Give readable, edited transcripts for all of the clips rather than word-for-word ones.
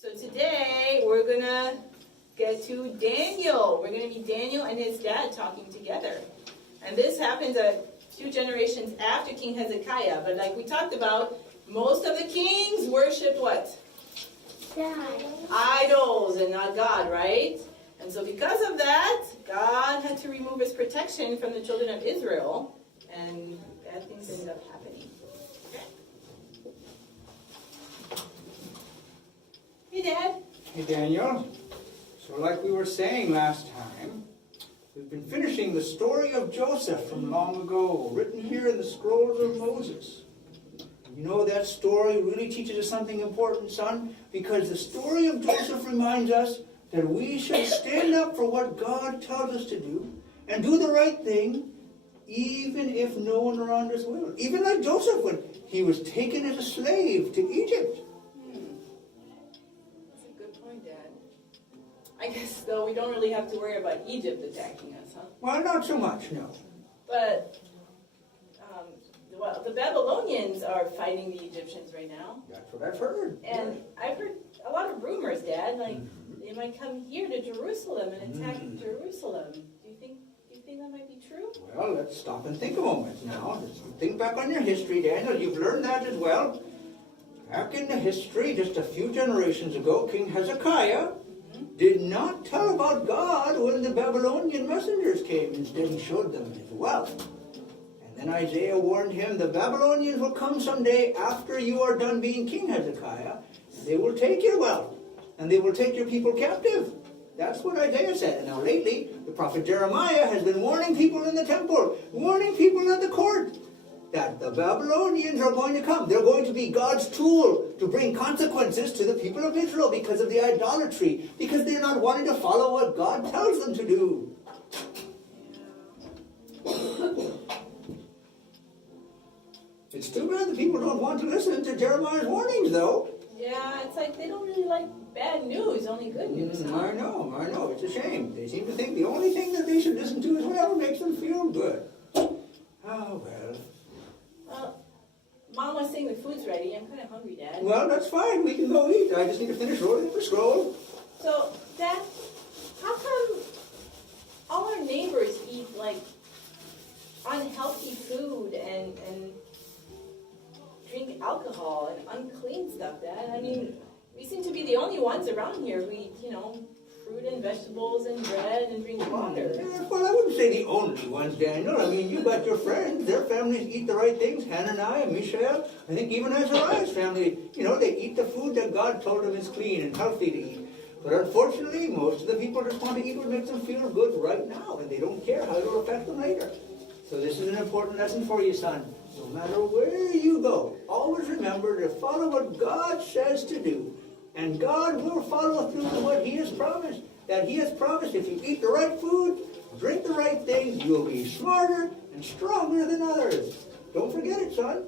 So today we're going to get to Daniel. We're going to meet Daniel and his dad talking together. And this happens a few generations after King Hezekiah. But like we talked about, most of the kings worshipped what? God. Idols and not God, right? And so because of that, God had to remove his protection from the children of Israel. And bad things ended up happening. Hey, Dad. Hey, Daniel. So like we were saying last time, we've been finishing the story of Joseph from long ago, written here in the scrolls of Moses. You know, that story really teaches us something important, son, because the story of Joseph reminds us that we should stand up for what God tells us to do and do the right thing, even if no one around us will. Even like Joseph, when he was taken as a slave to Egypt. That's a good point, Dad. I guess, though, we don't really have to worry about Egypt attacking us, huh? Well, not so much, no. But, the Babylonians are fighting the Egyptians right now. That's what I've heard. And I've heard a lot of rumors, Dad, like they might come here to Jerusalem and attack Jerusalem. Do you think that might be true? Well, let's stop and think a moment now. Let's think back on your history, Daniel. You've learned that as well. Back in the history, just a few generations ago, King Hezekiah did not tell about God when the Babylonian messengers came. Instead, he showed them his wealth. And then Isaiah warned him, the Babylonians will come someday after you are done being King Hezekiah. And they will take your wealth, and they will take your people captive. That's what Isaiah said. And now lately, the prophet Jeremiah has been warning people in the temple, warning people at the court, that the Babylonians are going to come. They're going to be God's tool to bring consequences to the people of Israel because of the idolatry, because they're not wanting to follow what God tells them to do. It's too bad the people don't want to listen to Jeremiah's warnings, though. Yeah, it's like they don't really like bad news, only good news. Huh? I know. It's a shame. They seem to think the only thing that they should listen to is whatever makes them feel good. Oh, well. Well, Mom was saying the food's ready. I'm kind of hungry, Dad. Well, that's fine. We can go eat. I just need to finish rolling the scroll. So, Dad, how come all our neighbors eat, like, unhealthy food and drink alcohol and unclean stuff, Dad? I mean, we seem to be the only ones around here who eat, fruit and vegetables and bread and drink water. Well, I wouldn't say the only ones, Daniel. I mean, you got your friends. Their families eat the right things. Hananiah, Mishael. I think even Azariah's family, they eat the food that God told them is clean and healthy to eat. But unfortunately, most of the people just want to eat what makes them feel good right now, and they don't care how it will affect them later. So this is an important lesson for you, son. No matter where you go, always remember to follow what God says to do. And God will follow through with what He has promised. That He has promised if you eat the right food, drink the right things, you'll be smarter and stronger than others. Don't forget it, son.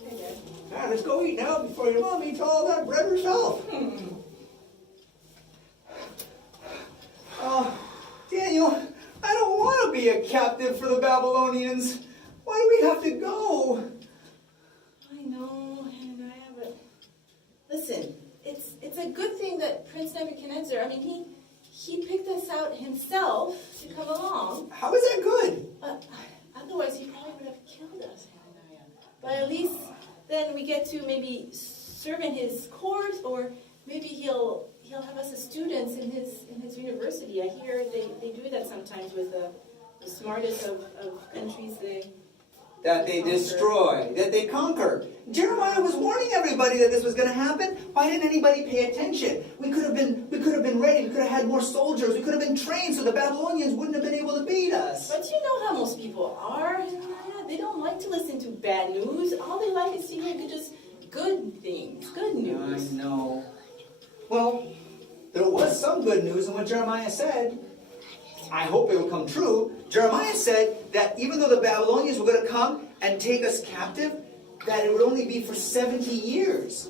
Okay, Dad. Now, let's go eat now before your mom eats all that bread herself. Daniel, I don't want to be a captive for the Babylonians. Why do we have to go? I know, Hananiah, but listen, it's a good thing that Prince Nebuchadnezzar, he picked us out himself to come along. How is that good? Otherwise, he probably would have killed us, Hananiah. But at least then we get to maybe serve in his court, or maybe he'll have us as students in his university. I hear they do that sometimes with the smartest of countries That they destroy, that they conquer. Jeremiah was warning everybody that this was going to happen. Why didn't anybody pay attention? We could have been ready. We could have had more soldiers. We could have been trained so the Babylonians wouldn't have been able to beat us. But you know how most people are. They don't like to listen to bad news. All they like is to hear just good things, good news. I know. Well, there was some good news in what Jeremiah said. I hope it will come true. Jeremiah said that even though the Babylonians were going to come and take us captive, that it would only be for 70 years.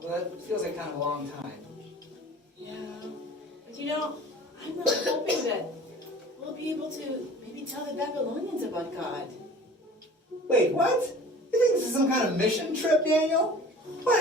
Well, that feels like kind of a long time. Yeah. But I'm really hoping that we'll be able to maybe tell the Babylonians about God. Wait, what? You think this is some kind of mission trip, Daniel? What,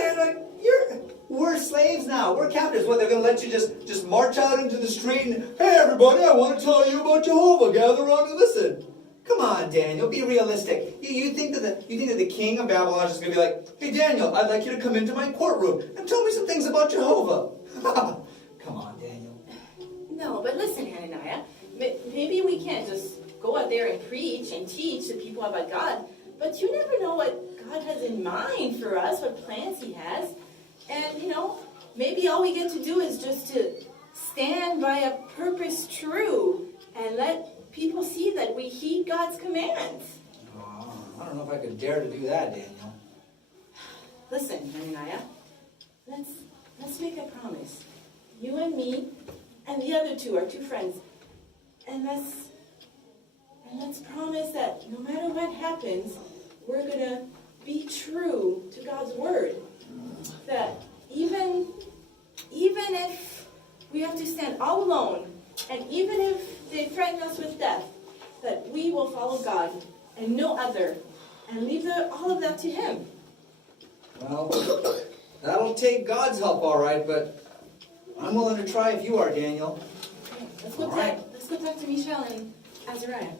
We're slaves now. We're captives. What, they're going to let you just march out into the street and, hey, everybody, I want to tell you about Jehovah. Gather around and listen. Come on, Daniel, be realistic. You think that the king of Babylon is going to be like, hey, Daniel, I'd like you to come into my courtroom and tell me some things about Jehovah. Come on, Daniel. No, but listen, Hananiah, maybe we can't just go out there and preach and teach the people about God, but you never know what God has in mind for us, what plans he has. And, maybe all we get to do is just to stand by a purpose true and let people see that we heed God's commands. Oh, I don't know if I could dare to do that, Daniel. Listen, Hananiah, let's make a promise. You and me and the other two, our two friends, and let's promise that no matter what happens, we're going to be true to God's word. That even if we have to stand all alone, and even if they threaten us with death, that we will follow God and no other, and leave all of that to him. Well, that'll take God's help, all right, but I'm willing to try if you are, Daniel. Okay, let's go talk to Michelle and Azariah.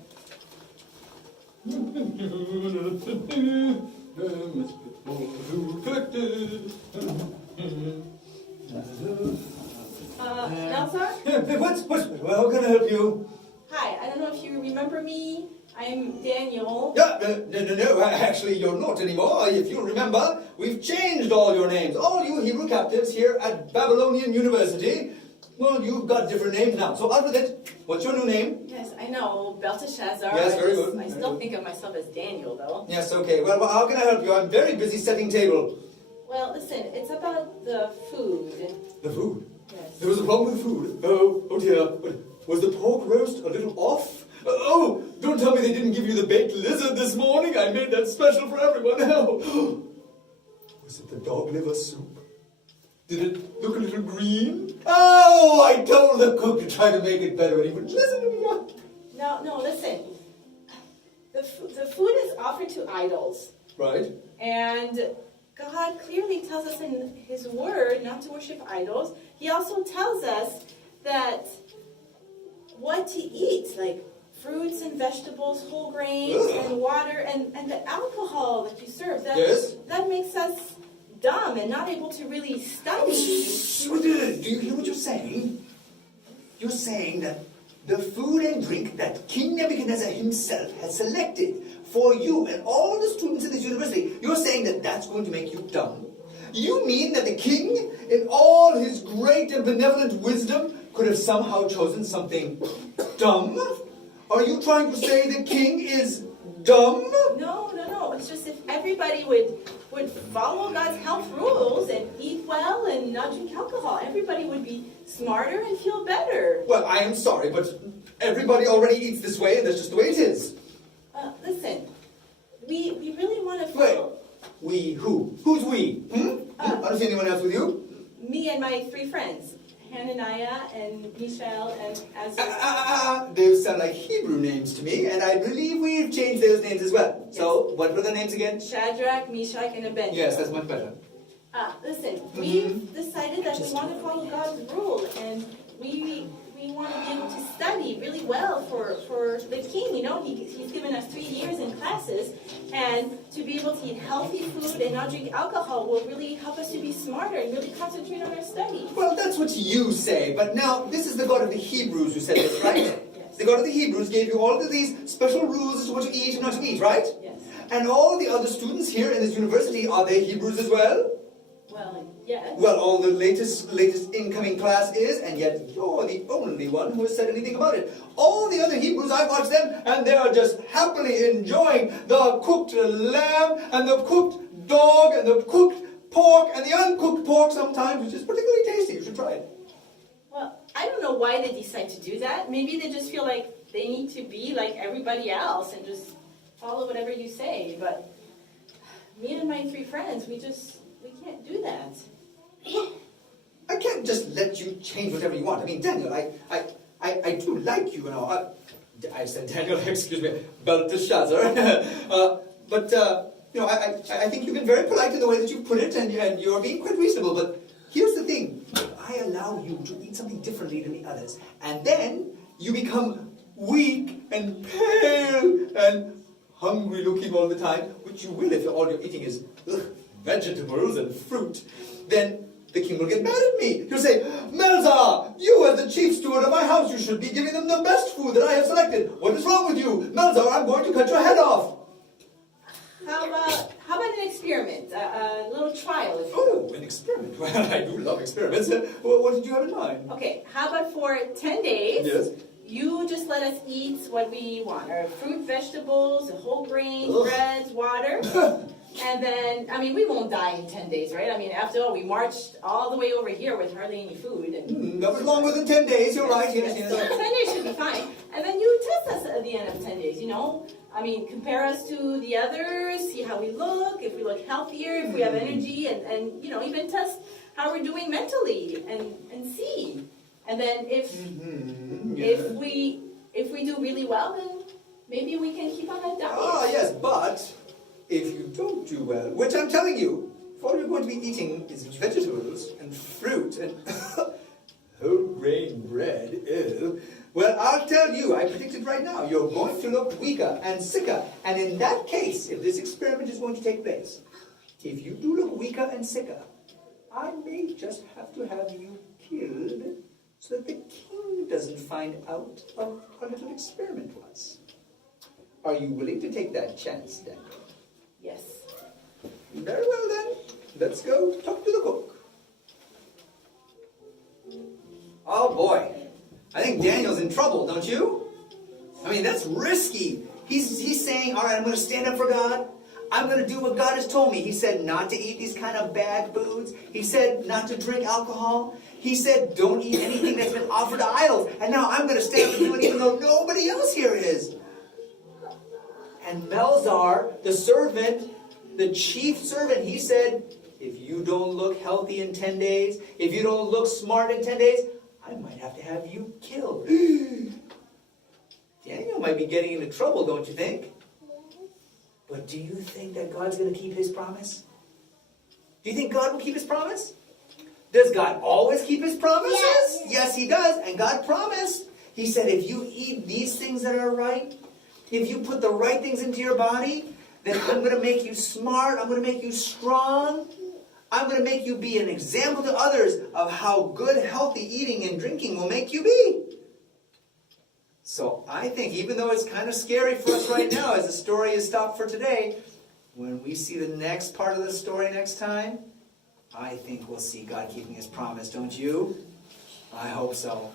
What's, how can I help you? Hi, I don't know if you remember me. I'm Daniel. No, actually you're not anymore. If you remember, we've changed all your names. All you Hebrew captives here at Babylonian University, well, you've got different names now. So out with it. What's your new name? Yes, I know, Belteshazzar. Yes, very good. I still think of myself as Daniel, though. Yes, okay. Well, how can I help you? I'm very busy setting table. Well, listen, it's about the food. The food? Yes. There was a problem with the food. Oh dear. Was the pork roast a little off? Oh, don't tell me they didn't give you the baked lizard this morning. I made that special for everyone. Oh. Was it the dog liver soup? Did it look a little green? Oh, I told the cook to try to make it better, and he wouldn't listen to me. No, listen. The food is offered to idols. Right. And God clearly tells us in his word not to worship idols. He also tells us that what to eat, like fruits and vegetables, whole grains, and water, and the alcohol that you serve, that makes us dumb and not able to really study. Do you hear what you're saying? You're saying that the food and drink that King Nebuchadnezzar himself has selected for you and all the students in this university, you're saying that that's going to make you dumb? You mean that the king, in all his great and benevolent wisdom, could have somehow chosen something dumb? Are you trying to say the king is dumb? No. It's just if everybody would follow God's health rules and eat well and not drink alcohol, everybody would be smarter and feel better. Well, I am sorry, but everybody already eats this way, and that's just the way it is. Listen, we really want to follow... Wait, we who? Who's we? I don't see anyone else with you. Me and my three friends, Hananiah and Mishael and Azariah. Those sound like Hebrew names to me, and I believe we've changed those names as well. Yes. So, what were the names again? Shadrach, Meshach, and Abednego. Yes, that's much better. Listen, we've decided that we want to follow God's rule, and we want to be able to study really well for the king. You know, he's given us 3 years in classes, and to be able to eat healthy food and not drink alcohol will really help us to be smarter and really concentrate on our studies. Well, that's what you say, but now, this is the God of the Hebrews who said this, right? Yes. The God of the Hebrews gave you all of these special rules as to what to eat and not to eat, right? Yes. And all the other students here in this university, are they Hebrews as well? Well, yes. Well, all the latest incoming class is, and yet you're the only one who has said anything about it. All the other Hebrews, I watch them, and they are just happily enjoying the cooked lamb, and the cooked dog, and the cooked pork, and the uncooked pork sometimes, which is particularly tasty. You should try it. Well, I don't know why they decide to do that. Maybe they just feel like they need to be like everybody else and just follow whatever you say. But me and my three friends, we can't do that. I can't just let you change whatever you want. I mean, Daniel, I do like you and all. I said Daniel, excuse me, Belteshazzar. But I think you've been very polite in the way that you put it, and you're being quite reasonable. But allow you to eat something differently than the others. And then you become weak and pale and hungry looking all the time, which you will if all you're eating is vegetables and fruit. Then the king will get mad at me. He'll say, Melzar, you as the chief steward of my house, you should be giving them the best food that I have selected. What is wrong with you? Melzar, I'm going to cut your head off. How about an experiment, a little trial? If you Oh, an experiment. Well, I do love experiments. Well, what did you have in mind? Okay, how about for 10 days? Yes. You just let us eat what we want, our fruit, vegetables, whole grains, Ugh. breads, water. And then, I mean, we won't die in 10 days, right? I mean, after all, we marched all the way over here with hardly any food. And That was longer than 10 days, you're right. Yes, so yes. 10 days should be fine. And then you test us at the end of 10 days, you know? I mean, compare us to the others, see how we look, if we look healthier, if we have energy, and you know, even test how we're doing mentally and see. And then if we do really well, then maybe we can keep on that diet. Ah, yes, but if you don't do well, which I'm telling you, all you're going to be eating is vegetables and fruit and whole grain bread. Ew. Well, I'll tell you, I predict it right now, you're going to look weaker and sicker. And in that case, if this experiment is going to take place, if you do look weaker and sicker, I may just have to have you killed so that the king doesn't find out of what a little experiment was. Are you willing to take that chance, Daniel? Yes. Very well then. Let's go talk to the cook. Oh boy. I think Daniel's in trouble, don't you? I mean, that's risky. He's saying, all right, I'm going to stand up for God. I'm going to do what God has told me. He said not to eat these kind of bad foods. He said not to drink alcohol. He said don't eat anything that's been offered to idols. And now I'm going to stand up and do it even though nobody else here is. And Melzar, the servant, the chief servant, he said, if you don't look healthy in 10 days, if you don't look smart in 10 days, I might have to have you killed. Daniel might be getting into trouble, don't you think? But do you think that God's going to keep his promise? Do you think God will keep his promise? Does God always keep his promises? Yes. Yes, he does. And God promised. He said, if you eat these things that are right, if you put the right things into your body, then I'm going to make you smart. I'm going to make you strong. I'm going to make you be an example to others of how good, healthy eating and drinking will make you be. So I think even though it's kind of scary for us right now as the story is stopped for today, when we see the next part of the story next time, I think we'll see God keeping his promise, don't you? I hope so.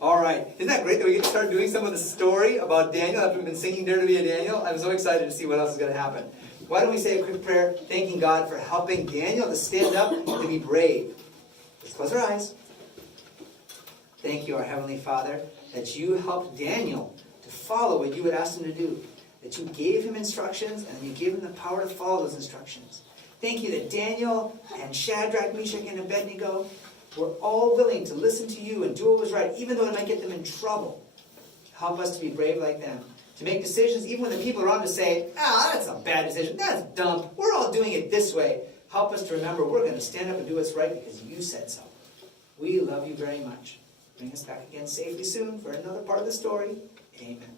All right. Isn't that great that we get to start doing some of the story about Daniel after we've been singing Dare to be a Daniel? I'm so excited to see what else is going to happen. Why don't we say a quick prayer thanking God for helping Daniel to stand up and to be brave. Let's close our eyes. Thank you, our Heavenly Father, that you helped Daniel to follow what you had asked him to do. That you gave him instructions and you gave him the power to follow those instructions. Thank you that Daniel and Shadrach, Meshach, and Abednego were all willing to listen to you and do what was right, even though it might get them in trouble. Help us to be brave like them, to make decisions even when the people around us say, that's a bad decision, that's dumb, we're all doing it this way. Help us to remember we're going to stand up and do what's right because you said so. We love you very much. Bring us back again safely soon for another part of the story. Amen.